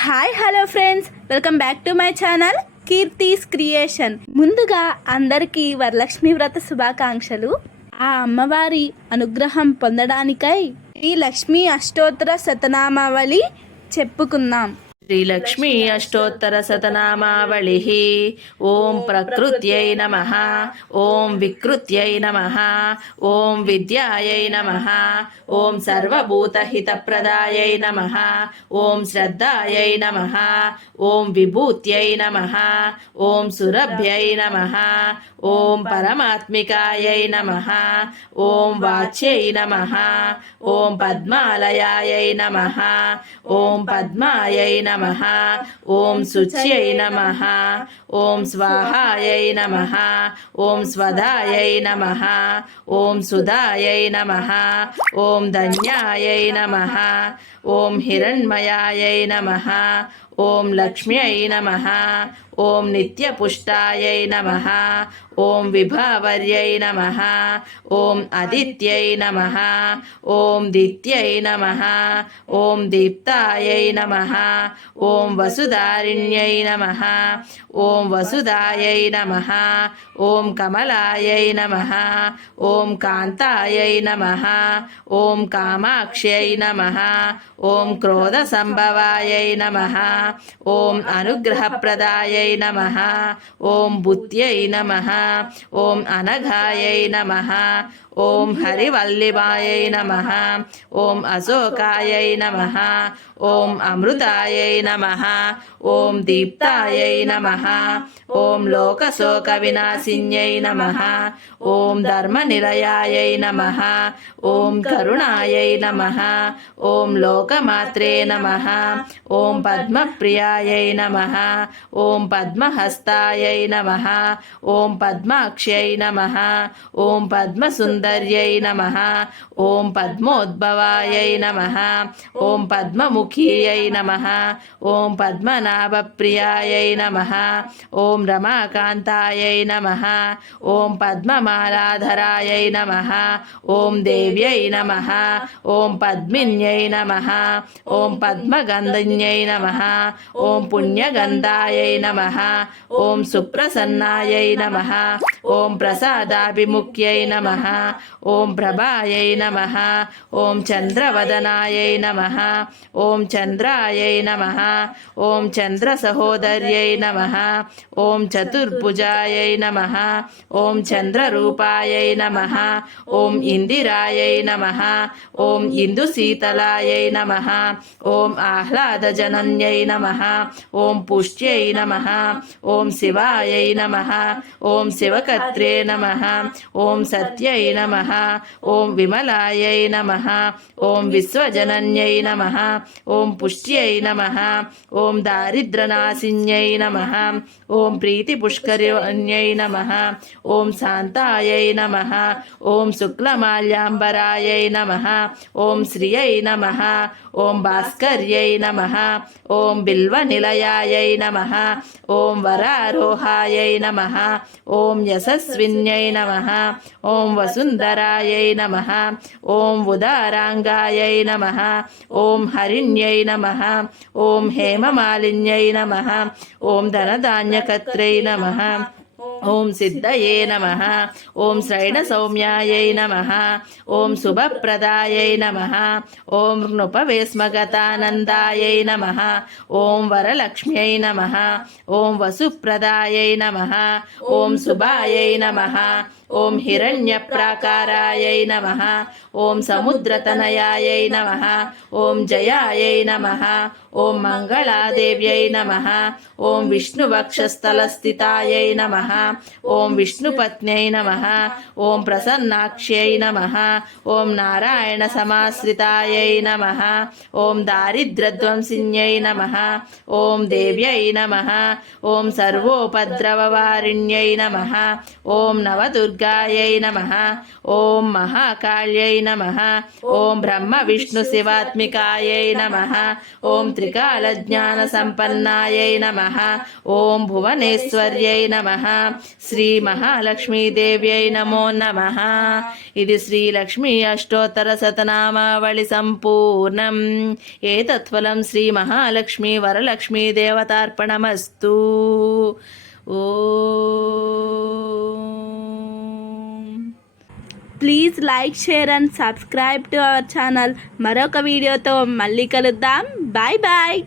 Hi hello friends, welcome back to my channel Keerthi's creation. ముందుగా అందరికీ వరలక్ష్మి వ్రత శుభాకాంక్షలు. ఆ అమ్మవారి అనుగ్రహం పొందడానికై ఈ లక్ష్మీ అష్టోత్తర శతనామావళి చెప్పుకుందాం. శ్రీలక్ష్మీ అష్టోత్తర శతనామావళి. ఓం ప్రకృత్యై నమః, ఓం వికృత్యై నమః, ఓం విద్యాయై నమః, ఓం సర్వభూతహితప్రదాయై నమః, ఓం శ్రద్ధాయై నమః, ఓం విభూత్యై నమః, ఓం సురభ్యై నమః, ఓం పరమాత్మికాయై నమః, ఓం వాచ్యై నమః, ఓం పద్మాలయాయై నమః, ఓం పద్మాయై నమః, ఓం శుచ్యై నమః, ఓం స్వాహాయై నమః, ఓం స్వదాయై నమః, ఓం సుధాయై నమః, ఓం ధన్యాయై నమః, ఓం హిరణ్మయాయై నమః, ఓం లక్ష్మ్యై నమః, ఓం నిత్యపుష్టాయై నమః, ఓం విభావర్యై నమః, ఓం అదిత్యై నమః, ఓం దిత్యై నమః, ఓం దీప్తాయై నమః, ఓం వసుధారిణ్యై నమః, ఓం వసుదాయై నమః, ఓం కమలాయై నమః, ఓం కాంతాయై నమః, ఓం కామాక్ష్యై నమః, ఓం క్రోధ సంభవాయై నమః, ఓం అనుగ్రహప్రదాయై నమః, ఓం బుద్ధ్యై నమః, ఓం అనఘాయై నమః, ఓం హరివల్లిభాయై నమః, ఓం అశోకాయై నమః, ఓం అమృతాయై నమః, ఓం దీప్తాయై నమః, ఓం లోకశోక వినాశిన్యై నమః, ఓం ధర్మనిలయాయై నమః, ఓం కరుణాయై నమః, ఓం లోకమాత్రే నమః, ఓం పద్మప్రియాయై నమః, ఓం పద్మహస్తాయై నమః, ఓం పద్మాక్ష్యై నమః, ఓం పద్మసుందర్యై నమః, ఓం పద్మోద్భవాయై నమః, ఓం పద్మముఖీయై నమః, ఓం పద్మనాభప్రియాయై నమః, ఓం రమాకాంతాయై నమః, ఓం పద్మమాలాధరాయై నమః, ఓం దేవ్యై నమః, ఓం పద్మిన్యై నమః, ఓం పద్మగంధన్యై నమః, ఓం పుణ్యగంధాయై నమః, ఓం సుప్రసన్నాయై నమః, ఓం ప్రసాదాభిముఖ్యై నమః, ఓం ప్రభాయై నమః, ఓం చంద్రవదనాయై నమః, ఓం చంద్రాయై నమః, ఓం చంద్ర సహోదర్యై నమః, ఓం చతుర్భుజాయై నమః, ఓం చంద్రరూపాయై నమః, ఓం ఇందిరాయై నమః, ఓం ఇందుశీతలాయై నమః, ఓం ఆహ్లాదజనన్యై నమః, ఓం పుష్ట్యై నమః, ఓం శివాయై నమః, ఓం శివకత్రే నమః, ఓం సత్యై నమః, ఓం విమలాయై నమః, ఓం విశ్వజనన్యై నమః, ఓం పుష్ట్యై నమః, ఓం దారిద్రనాశిన్యై నమః, ఓం ప్రీతిపుష్కరిణ్యై నమః, ఓం శాంతాయై నమః, ఓం శుక్లమాల్యాంబరాయై నమః, ఓం శ్రియై నమః, ఓం భాస్కర్యై నమః, ఓం బిల్వనిలయాయై నమః, ఓం వరారోహాయై నమః, ఓం యశస్విన్యై నమః, ఓం వసుంధరాయై నమః, ఓం ఉదారాంగాయై నమః, ఓం హరిణ్యై నమః, ఓం హేమమాలిన్యై నమః, ఓం ధనధాన్యకత్రై నమః, ఓం సిద్ధయే నమః, ఓం శ్రైణ సౌమ్యాయై నమః, ఓం శుభప్రదాయై నమః, ఓం నృపవేస్మగతానందాయై నమః, ఓం వరలక్ష్మ్యై నమః, ఓం వసుప్రదాయై నమః, ఓం శుభాయై నమః, ఓం హిరణ్యప్రాకారాయై నమః, ఓం సముద్రతనయాయై నమః, ఓం జయాయై నమః, ఓం మంగళాదేవ్యై నమః, ఓం విష్ణువక్షస్థలస్థితాయై నమః, ఓం విష్ణుపత్న్యై నమః, ఓం ప్రసన్నాక్ష్యై నమః, ఓం నారాయణ సమాశ్రితాయై నమః, ఓం దారిద్ర్యధ్వంసిన్యై నమః, ఓం దేవ్యై నమః, ఓం సర్వోపద్రవవారిణ్యై నమః, ఓం నవదుర్గాయై నమః, ఓం మహాకాళ్యై నమః, ఓం బ్రహ్మ విష్ణు శివాత్మికాయై నమః, ఓం త్రికాలజ్ఞాన సంపన్నాయై నమః, ఓం భువనేశ్వర్యై నమః, శ్రీ మహాలక్ష్మీదేవ్యై నమో నమః. ఇది శ్రీలక్ష్మీ అష్టోత్తర శతనామావళి సంపూర్ణం. ఏతత్ఫలం శ్రీ మహాలక్ష్మీ వరలక్ష్మీ దేవతార్పణమస్తు. Please like, share and subscribe to our channel. మరొక వీడియోతో మళ్ళీ కలుద్దాం. Bye bye.